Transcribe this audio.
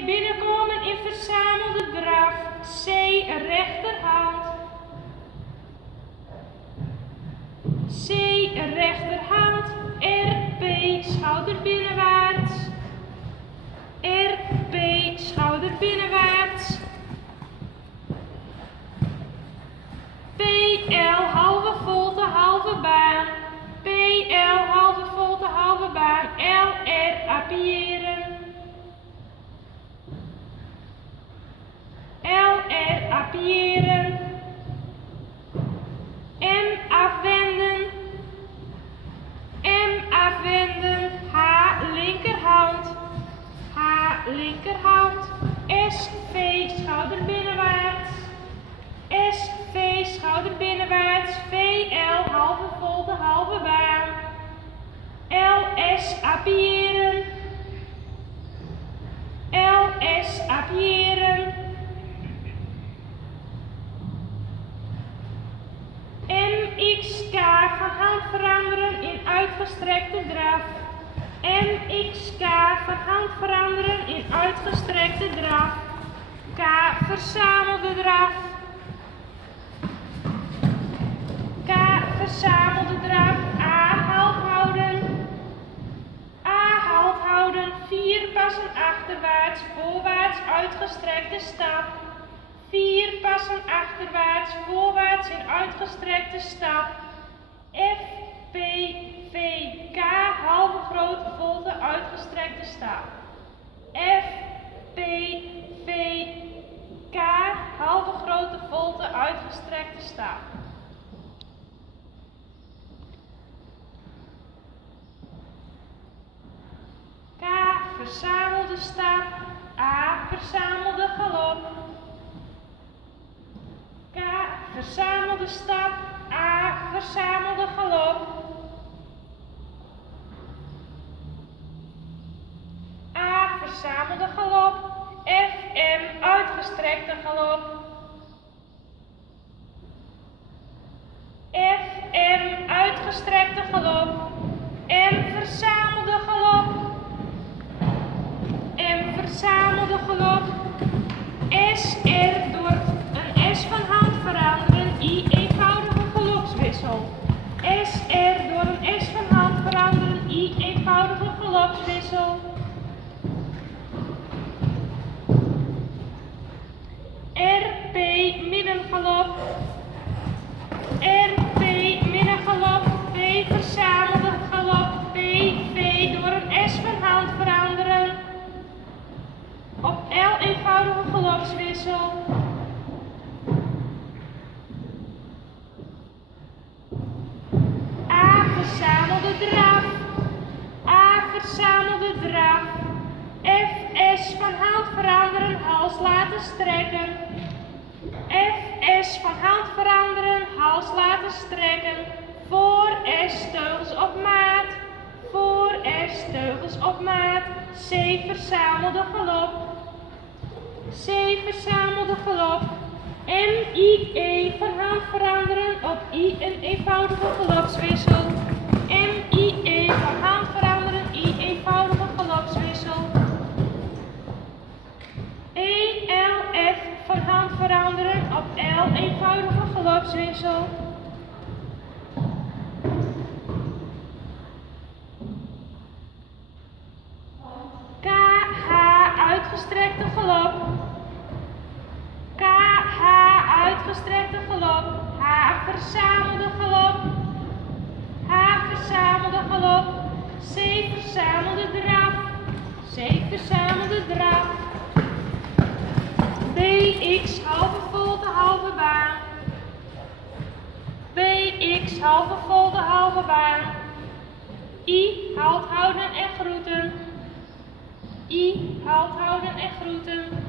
binnenkomen in verzamelde draf. C rechterhand. C rechterhand. RP schouder binnenwaarts. RP schouder binnenwaarts. PL halve volte halve baan. PL halve volte halve baan. LR appiëren. LR appiëren. M afwenden. M afwenden. H linkerhand. H linkerhand. SV schouder binnenwaarts. SV schouder binnenwaarts. VL halve volte halve baan. LS appiëren. LS appiëren. MXK van hand veranderen in uitgestrekte draf. MXK van hand veranderen in uitgestrekte draf. K verzamelde draf. K verzamelde draf. A halt houden. A halt houden. 4 passen achterwaarts, voorwaarts uitgestrekte stap. 4 passen achterwaarts, voorwaarts in uitgestrekte stap. F, P, V, K, halve grote volte uitgestrekte stap. F, P, V, K, halve grote volte uitgestrekte stap. K, verzamelde stap. A, verzamelde galop. K, verzamelde stap. A, verzamelde galop. A, verzamelde galop. FM, uitgestrekte galop. FM, uitgestrekte galop. M, verzamelde galop. M, verzamelde galop. SR, door een S van hand veranderen. I, eenvoudige galopswissel. SR, door een S van hand veranderen. I, eenvoudige galopswissel. RP, middengalop. RP, middengalop. P, verzamelde galop. PV, door een S van hand veranderen. Op L, eenvoudige galopswissel. A, verzamelde draf. A, verzamelde draf. FS, van hand veranderen, hals laten strekken. FS, van hand veranderen, hals laten strekken. Voor S, teugels op maat. Voor S, teugels op maat. C, verzamelde galop. C, verzamelde galop. M, I, E, van hand veranderen, op I, een eenvoudige galopswissel. M, I, E, van hand veranderen, I, eenvoudige galopswissel. E, L, F, van hand veranderen, op L, eenvoudige galopswissel. K, H, uitgestrekte galop. K, H, uitgestrekte galop. H, verzamelde galop. H, verzamelde galop. C, verzamelde draf. C, verzamelde draf. BX, halve volte halve baan. BX, halve volte halve baan. I, halt houden en groeten. I, halt houden en groeten.